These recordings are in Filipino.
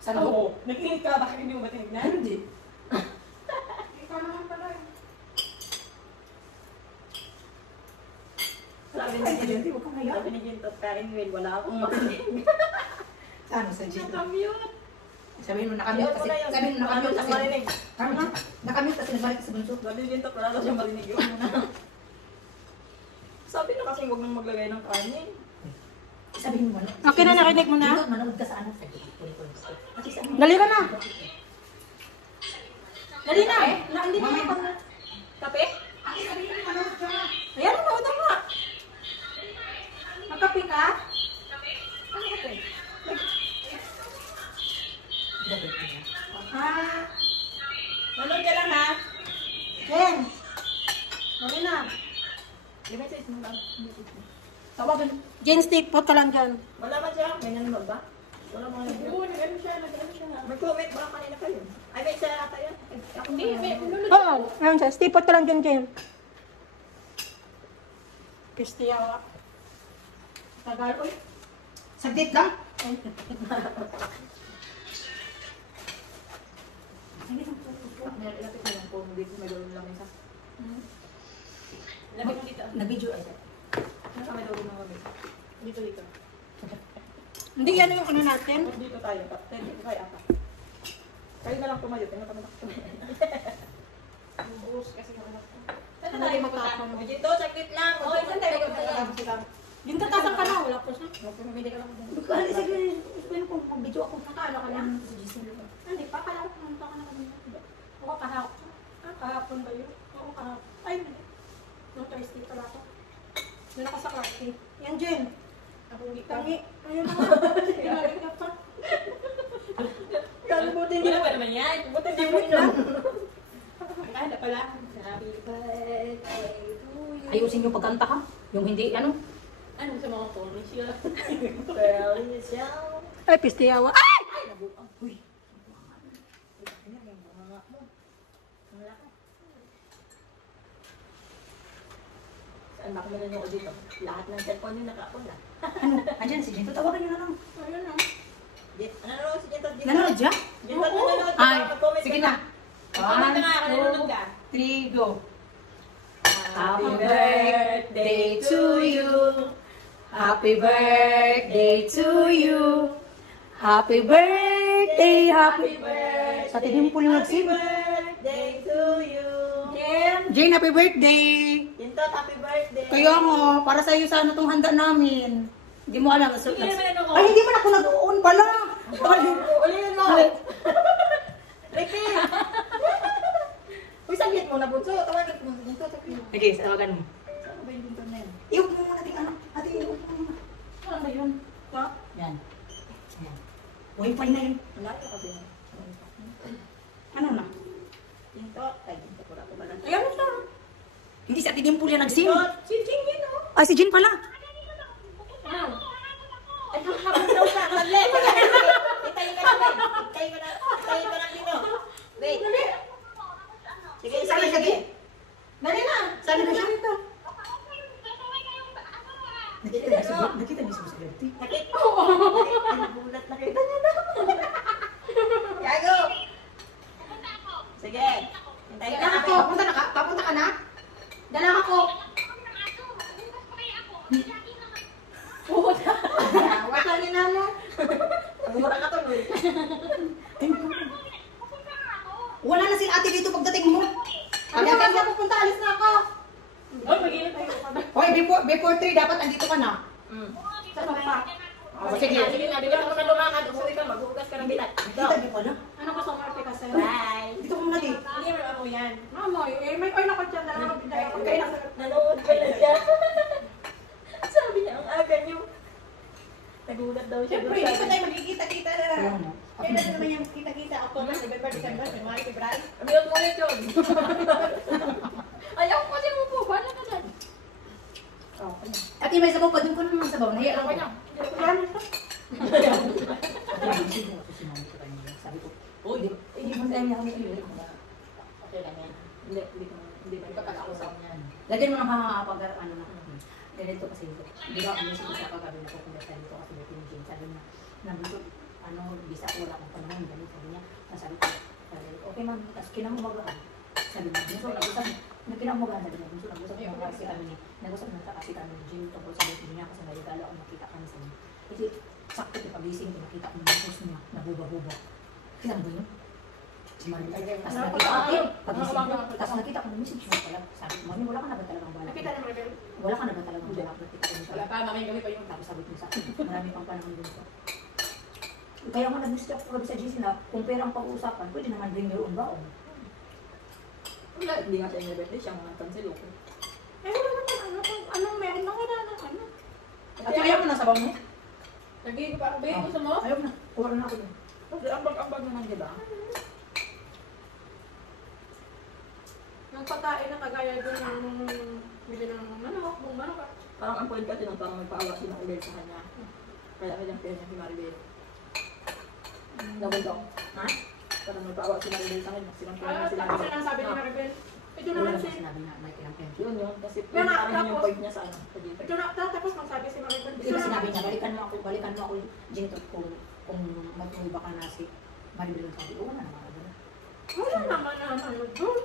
Sana Oo. Nakinig ka, bakit hindi mo ba tinignan? Hindi. Ikaw naman pala eh. Sabi ni Jen, Huwag kang sabi ni Jen, Karin Will, wala akong marinig. Saan sa Gino? Nakamute. Sabihin mo nakamute kasi. Sabihin mo nakamute kasi. marinig. Nakamute kasi nagbalik sa bunso. Sabi ni Jen, wala daw siya marinig yun muna. Sabi na kasi huwag nang maglagay ng kanin. Sabihin mo ano. Okay na, nakinig mo na? Dito, manood ka sa ano. Kasi sabihin mo. Dali ka na. Dali na. Hindi na Mamaya. ako. Kape? Ay, sabihin mo manood ka. Ayan, manood mo. Magkape ka? Ano kape? Ah, Manood ka lang ha? Jen. Dali na. I-message mo lang. Tawagan. Jen, stick pot ka lang dyan. Wala ba siya? May nanonood ba? Wala mga nanonood. Oo, nag-ano siya. Mag-comment ba kanina kayo? Ay, may siya ata yun. Hindi, may nanonood. Oo, ayun siya. Stick pot ka lang dyan, Jen. Kristiyawa. Tagal, uy. Saglit lang. Ilapit mo lang po. Dito may lolo lang isa. Ilapit mo dito. Nag-video ay. Nasa may lolo ng kami. Dito. Hindi yan yung ano natin. Dito tayo. Dito tayo ata. Kayo na lang tumayo. Tingnan kami nakatumayo. Bubuhos kasi yung anak ko. Saan na tayo magtatapon? Dito, sakit lang. Oo, saan tayo magtatapon? Yung tatasan ka na, wala po siya. Pumili ka lang. Kali sige. Pero kung mag-video ako nakala ka lang. Hindi pa, kala ko pumunta ka na kanina. Oo, kahapon. Ah, kahapon ba yun? Oo, kahapon. Ay, hindi. No, Thursday pala ako. Doon ako sa Clark. Yan, Jen. Ako hindi ka. Tangi. Ayun na nga. Ginalik ka pa. Kala buti hindi naman naman yan. Buti hindi mo lang. Ang kala pala. Happy birthday to you. Ayusin yung pagkanta ka. Yung hindi, ano? Ano sa mga phone siya? Felicia. Ay, pistiyawa. Ay! Ay, nabuang. Uy. Ano yung bunganga mo? Ang laki. Saan ba kami nanood dito? Lahat ng cellphone yung naka-on na. Ano? Andyan si Gino. Tawagan niyo na lang. Ayun na. Nanonood si Jento. Nanonood siya? Jento, nanonood. Ay, Mag-comment sige ka na. Comment ka nga, nanonood ka. 3, go. Happy birthday to you. Happy birthday to you. Happy birthday, happy birthday. Sa tinim po yung Happy nagsim. birthday to you. Jane, happy birthday. Jento, happy birthday. Kaya mo, para sa iyo sana itong handa namin. Hindi mo alam. Hindi naman ako. Ay, hindi man ako nag-uon pala. Ulitin mo. Ricky. Uy, saglit mo na, Bunso. Tawagin mo. Jento, sabi mo. Okay, tawagan mo. Ano ba yung Jento na yan? Iup mo muna tingnan. Ate, iup mo muna. Ano ba yun? Ha? Yan. Yan. Wi-Fi na yun. Wala ka ba yun? Ano na? Jento. Ay, Jento, pura ko ba lang? Ayan siya. Hindi sa tinim po yan nagsim. Jento, ching yun, oh. Ah, si Jane pala. Ano? Ay, habang daw ka. Saglit. Itayin ka na. Itayin ka na dito. Wait. Sige, sige. Dali na. Saan na siya? Dito. Nakita niyo sa security? Nakita. Nagulat na kita niya na. Yago. Sige. Hintayin ka Dala namin. ako. Papunta ka na? Dala ako. Wala ni Nano. Mura ka to, Luis. Wala na si ate dito pagdating mo. Ano ka na pupunta? Alis na ako. Hoy, mag-init tayo. Hoy, before 3 dapat andito ka na. Saan pa? Oh, sige na. Sige na. Di ba naman ka lumakad? Usuwi ka. Maghugas ka ng bilat. Dito. Kita niyo pala. Ano ka sa Marte kasi? Bye. Dito ka muna di. Hindi naman ako yan. Mamoy, eh may oil ako dyan. Dala ko bintay ako. Kaya nanood pa na siya. Sabi niya, ang aga niyo. Nagulat daw siya. Siyempre, hindi pa tayo magkikita-kita na. Ayan mo. Kailan naman yung kita-kita? October, November, December, January, February. Amiyot mo ulit yun. Ayaw ko kasi mo po. Bala ka dyan. Oh, ano? Ate, may sabaw pa. Doon ko naman sabaw. Nahiya lang Ako ko. niya. Wala na siya. Sabi ko, uy, hindi mo tayo niya kami iulit. Okay lang yan. Hindi ba ipagkakausap niyan. Lagyan mo ng pag ano na. Ganito kasi ito. Hindi ba, ano siya sa pagkabin ako kung dito kasi dito yung Jane. Sabi na, nandito, Bisa ako, wala akong panahon. Ganun, sabi niya. Sabi ko, okay ma'am, tapos kinamumagaan. Sabi niya, gusto nag-usap niya. Kinamumagaan, sabi niya, gusto nag-usap niya kasi kami ni, nag-usap na kasi kami ni Jim, tungkol sa birthday niya kasi may regalo ako nakita kami sa niya. Kasi sakto yung pagising, nakita ko yung post niya, nabuba-buba. Kita mo ba yun? Si Marley. Tapos nakita ko, pagising ko, tapos nakita ko ng message mo pala. Sabi ko, Mami, wala ka na ba talagang balak? Nakita ni Maribel. Wala ka na ba talagang balak? Nakita ko Wala pa, mamay gabi pa yung tapos sabi ko sa akin, marami pang panahon din ko. Kaya nga nag-stop ko sa GC na kung pera ang pag-uusapan, pwede naman bring your own baon. Wala, hindi nga siya yung birthday, siya mga cancel ako. Eh, wala naman anong meron na wala na ano. At ayaw mo na sabaw mo? Nagiging pa, babe, gusto mo? Ayaw na, kuha na ako dun. Kasi ambag-ambag naman, di ba? Yung pagkain na kagaya doon yung bili ng manok, buong manok. Parang ang point kasi nung parang nagpaawa si Maribel sa kanya. Kaya kailang pera niya si Maribel. Double dong. Ha? Parang nagpaawa si Maribel sa kanya. Silang pera sila. Kasi lang sabi ni Maribel, ito Wala naman naman si... sinabi na may kailang pera. Yun. Kasi Kaya nga, parang yun yung tapos- point niya sa ano. Sa dito. Ito na, tapos nang sabi si Maribel, Kasi ba sinabi niya, balikan mo ako, Jinto, kung magtuloy ba ka na si Maribel ang sabi, oo na naman. wala naman ano doon.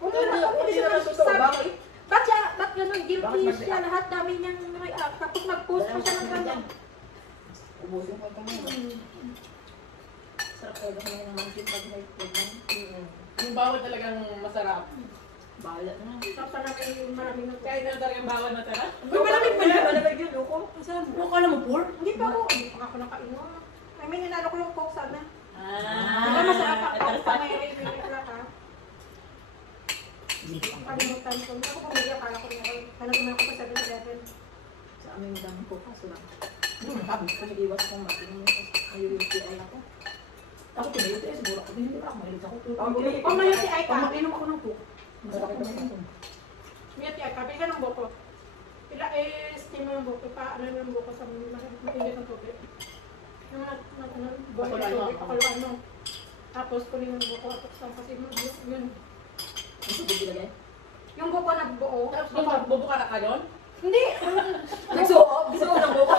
Wala Hindi naman na nasusunod. sabi. Bakit? Ba't ganun, Bakit guilty mag- siya, lahat dami niyang react. Tapos mag-post pa siya ng ganyan. Ubusin ko ito ngayon. Sarap talaga kami ng mansit pag may pregnant. Yung bawal talagang masarap. Bahala na. Tapos namin yung maraming Kahit na talagang bawal masarap. Uy, malamig pala. Malamig yun, loko. Ano ka na mo, Paul? Hindi pa ako. Hindi pa ako nakainom. I mean, inano ko yung coke sana. Ah. Diba masarap ang coke sa may rate ka? Hindi ko. Kalimutan ko. Hindi ako pumili. Akala ko na naman ako sa 7-Eleven. Sa amin madaming ko kaso lang. Hindi mo sabi. Kasi iwas kong matin mo. Ayun yung PI ako. Ako tumayo tayo, siguro ako. Hindi ba ako mahilig ako. Kung may UTI ka, Pag mag-inom ako ng coke, masarap ako ng coke. may UTI ka, bigyan ng buko. Steam mo ng buko. Ano yung buko sa mainit ng tubig. Yung buko ng tubig, pakuluan mo. Tapos kunin yung buko at kasi yun. Gusto ko bilagay? Yung buko na buo. Tapos bubukara ka doon? Hindi! Gusto ko ng buko.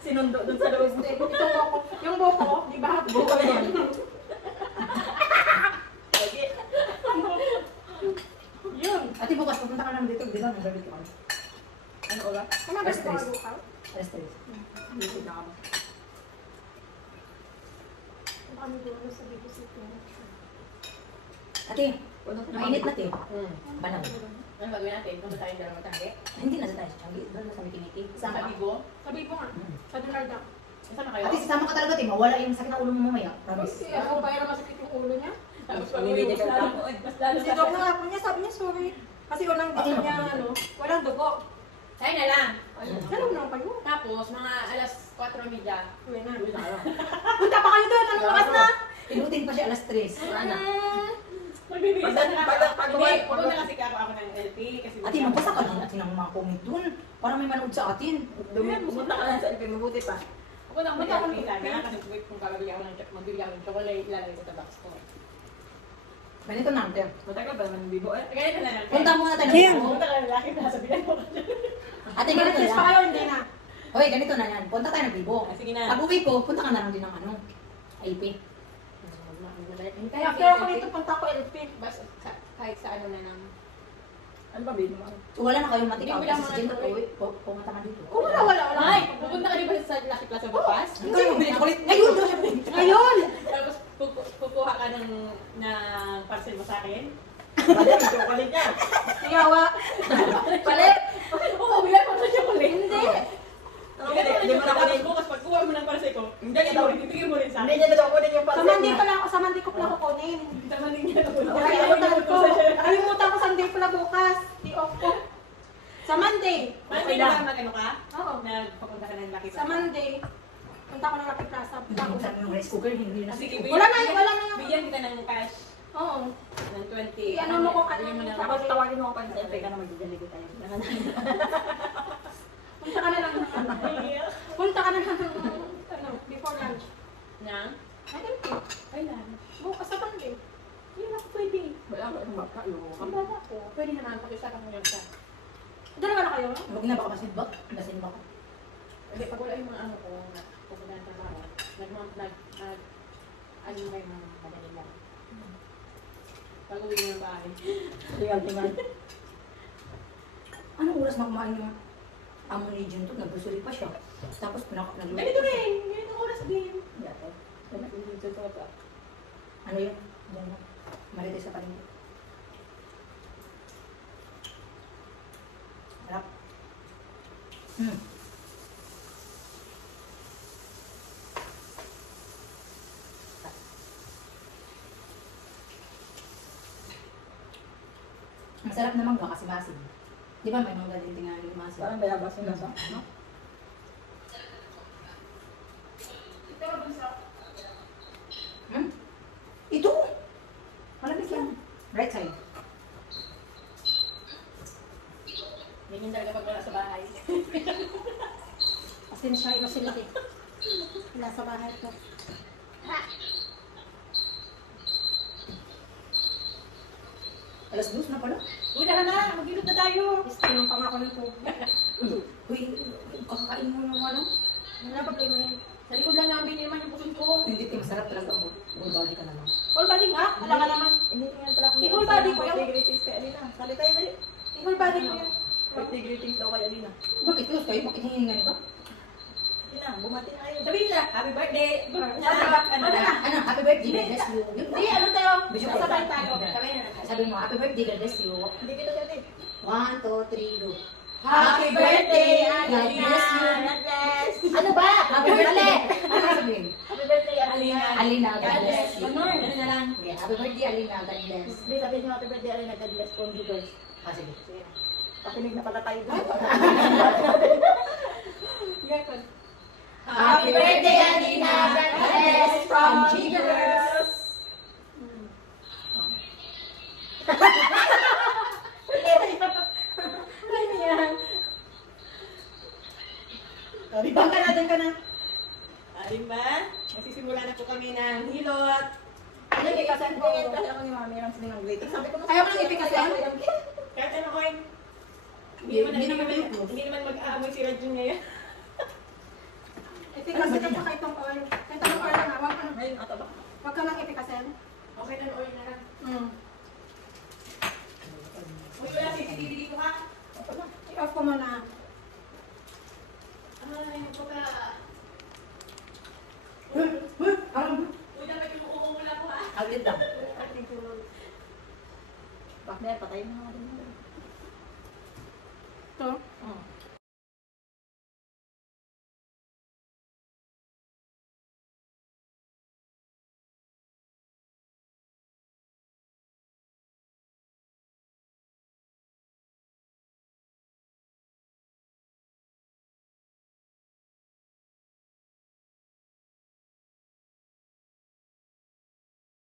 Sinundo dun sa loob. Itong buko. Yung buko, di ba? Buko na yan. Lagi. Yun. Ate, bukas, pupunta ka naman dito. Di ba, nag-gabit ko kami. Ano oras? Ano ba ito mga buka? Rest-rest. Busy na kami. Kung kami doon sa Bibo City. Ate, mainit na, te. Banaw. Ano gagawin natin? Punta tayo dalawa matanggi? Hindi na sa tayo. Changi, doon na sa Mikiniti. Sa Bigo? Sa Bibo nga. Sa Dinarda. Saan na kayo? Ate, sasama ka talaga, te. Mawala yung sakit ng ulo mo mamaya. Promise. Kasi ako pa yung masakit yung ulo niya. Tapos Pag nilidya ka lang. mas lalo Si Doc na ako niya, sabi niya sorry. Kasi unang gusto niya, walang dugo. Tayo na lang. Ganun lang kayo. Tapos, mga alas 4:30. Uwi na. Uwi na lang. Punta pa kayo doon, anong oras na? Inutin pa siya alas 3. Wala na. Magbibigay Pag- na pag- pag- Hindi, pag- pupunta kasi ako ng LP. Kasi Ate, magbasa ka lang natin ng mga comment dun. Para may manood sa atin. Pumunta ka na sa LP, mabuti pa. Pupunta ako ng LP sana. Kasi kung kababili ako ng magbibigay ako ng chocolate, ilalagay ko sa box ko. Ganito na, ate. Matagal ba naman yung bibo eh? Ganito na lang. Punta muna tayo. Pupunta ka ng lalaki, nasabihan mo. Ate, ganito Marites pa na. kayo, hindi na. Hoy, ganito na yan. Punta tayo ng Bibo. Sige na. Pag uwi ko, punta ka na lang din ng ano. IP. Kaya after ako dito, punta ko LP. Basta kahit sa ano na lang. Ano ba bibo mo? So wala na kayong matik out Hindi, wala kasi mga si Jim tuloy. uwi. Pumunta ka dito. Kung wala. Ay, pupunta ka di ba sa Lucky Plaza bukas? Hindi ko mabili ka ulit. Ngayon! Ngayon! Tapos kukuha ka ng parcel mo sa akin? Pwede, yung chocolate niya. Yawa. Palit! Oo, bigyan mo sa chocolate. Hindi. Hindi mo na kunin. Bukas pagkuha mo ng parcel ko, Hindi niya ikaw, daw. ibibigay mo rin sa Hindi akin. niya na daw kunin yung Sa pansin Monday niya. pala ako, sa Monday ko pala kukunin. Tama din niya. Nakalimutan ko Sunday pala bukas. Di off ko. Sa Monday. Monday na ba mag-ano ka? Oo. Nagpapunta ka ng Lucky Sa Monday. Punta ko ng Lucky Plaza. Punta ko. Sabi ng rice cooker, hindi na. Sige, Wala na yung... Bigyan kita ng cash Oo. ng 20. Ano mo kung ano Bigyan mo ng Tapos tawagin mo ako pa sa LP ka na mag-deliver tayo. Punta ka na lang. Punta ka na lang. Ano, before lunch. na? Ay, LP. Ay, na. Bukas sa Monday. Hindi na ako pwede. Wala ka yung baka. Ang bata ko. Pwede na naman pag-usapan mo yung siya. Dalawa na kayo? Huwag na baka masin ba? Masin ba? Hindi, pag wala yung mga ano ko, pupunta ng trabaho, ano kayo mga madali lang. Pag uwi ng bahay. Tingal-tingal. Anong oras makumain yung amo ni Jun to? Nagusuri pa siya. Tapos pinakap na Ganito rin! Ganito oras din. Yato. Nag-iinjun sa mata. Ano yun? Diyan na. Marites sa palengke. Harap. Masarap na mangga kasi masin. Di ba may mangga din tingali yung masin? Parang bayabas yung lasa. No? Ito! Malamig yan. Right side. Ganyan talaga pag wala sa bahay. Asin siya, imasin lagi. Nasa bahay ko. Alas 2 na pala. Uy, na na! Mag-ilot na tayo! Istinom pa nga ako ng tubig. Uy, kakakain mo ng ano? Wala pa kayo na yun. Sa likod lang namin naman yung puson ko. Hindi, masarap talaga. Full body ka naman. All body nga? Wala ka naman. Hindi tingnan pala kung Equal body ko yun. birthday greetings kay Alina. Sali tayo dali. Equal body ko yan. Birthday greetings daw kay Alina. Bakit close kayo? Bakit hihingan ka? Alina, bumati na kayo. Sabihin na, happy birthday! Ano na? Happy birthday, God bless you. Hindi, ano tayo? Bishop Sabay Peter. tayo. Sabay na. Sabi mo, happy birthday, God bless you. Hindi kita dali. 1, 2, 3, go. Happy birthday, God bless you. God bless. Ano ba? Happy birthday. Ano sabihin? Happy birthday, Alina. Alina, God bless you. Honor, ano na lang. Okay, happy birthday, Alina, God bless. Hindi, sabihin nyo happy birthday, Alina. God bless from viewers. Ah, sige. Sige na. Pakinig na pala tayo doon. Yakon. Happy birthday, Alina. God bless from Jiggers. Ano yan? Ribang ka natin ka na. Alin ba? Magsisimula na po kami ng hilot. Ano kay Kasan ko? Kasi ako ni Mami ng siningang greetings. Sabi ko na Ayaw mo nang ipikasan? Kahit ano ko Hindi naman hindi naman mag-aamoy si Rajun ngayon. Ipikasin at saka itong oil. Ito yung oil na. Huwag ka lang- Ngayon, ata ba? huwag ka lang ipikasin. Okay na, oil na lang. Hmm. Uy, wala CCTV dito ha? Ata ba? I-off ko muna. Ay, baka. Uy, dapat yung uumula ko ha? Aglit lang. Bakit? Patayin mo natin. Ito.